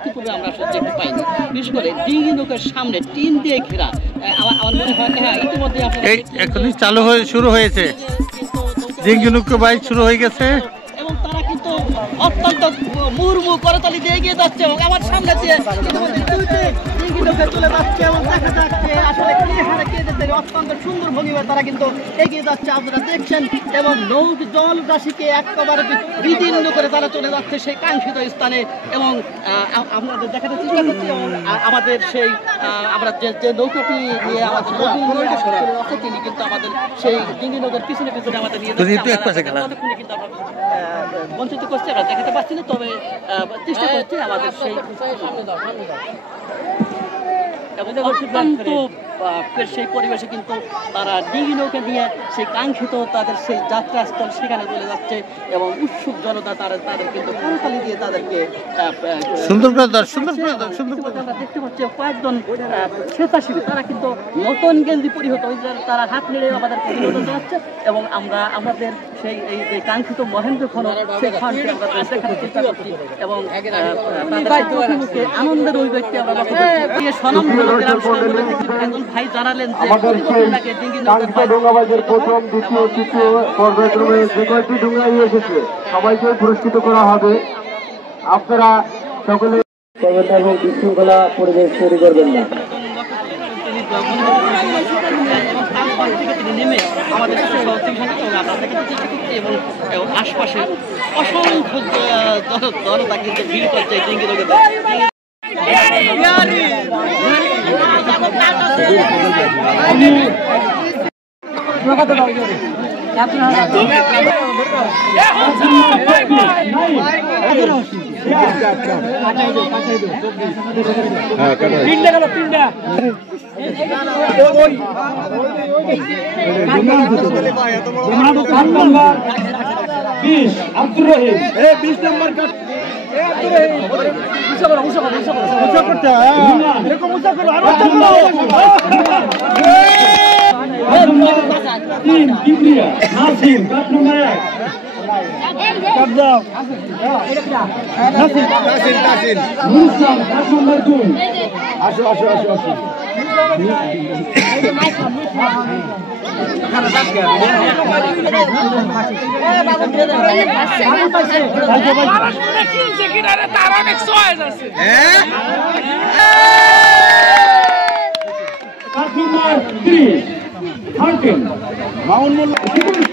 ইতিপূর্বে আমরা আসলে দেখতে পাইনি। বিশেষ করে ডিঙি নৌকার সামনে টিন দিয়ে ঘেরা। আমার মনে হয় হ্যাঁ ইতিমধ্যে এখনই চালু হয়ে শুরু হয়েছে, ডিঙি নৌকা বাইক শুরু হয়ে গেছে এবং তারা কিন্তু অত্যন্ত মুড়মুড় করতালি দিয়ে এগিয়ে যাচ্ছে এবং আমার সামনে দিয়ে ইতিমধ্যে ডিঙি নৌকা চলে যাচ্ছে এবং দেখা যাচ্ছে আসলে কে হারে কে যেতে অত্যন্ত সুন্দর ভঙ্গিমায় তারা কিন্তু এগিয়ে যাচ্ছে আপনারা দেখছেন এবং জল রাশিকে একেবারে বিদীর্ণ করে তারা চলে যাচ্ছে সেই কাঙ্ক্ষিত স্থানে এবং আপনাদের দেখাতে চেষ্টা করছি এবং আমাদের সেই আমরা যে নৌকাটি নিয়ে আমাদের তিনি কিন্তু আমাদের সেই ডিঙি নৌকার পিছনে পিছনে আমাদের নিয়ে ততক্ষণে কিন্তু আমরা বঞ্চিত করছি, আমরা দেখাতে পারছি না, তবে চেষ্টা করছি আমাদের সেই অত্যন্ত সেই পরিবেশে কিন্তু তারা ডিঙি নৌকা নিয়ে সেই কাঙ্ক্ষিত তাদের সেই যাত্রাস্থল সেখানে চলে যাচ্ছে এবং উৎসুক জনতা তাদের কিন্তু করতালি দিয়ে তাদেরকে আমরা দেখতে পাচ্ছি কয়েকজন স্বেচ্ছাসেবী তারা কিন্তু নতুন গেঞ্জি পরিহিত তারা হাত নেড়ে আমাদেরকে বিনোদন জানাচ্ছে এবং আমরা আমাদের সেই এই কাঙ্ক্ষিত মহেন্দ্র খনন সেই খনকে আমরা দেখার চেষ্টা করছি এবং তাদের আনন্দের ওই ব্যক্তি আমরা একজন ভাই জানালেন যে প্রথম দ্বিতীয় তৃতীয় পর্যায়ক্রমে যে কয়েকটি ডুঙ্গাই এসেছে সবাইকে পুরস্কৃত করা হবে। আপনারা সকলে এবং বিশৃঙ্খলা পরিবেশ তৈরি করবেন না। নেমে আমাদের এবং আশপাশে অসংখ্য জনতা কিন্তু ভিড় করছে ডিঙ্গি নৌকাতে। আব্দুর রহিম 20 নম্বর কাট আসো আসো আসো আসো মাউন্ট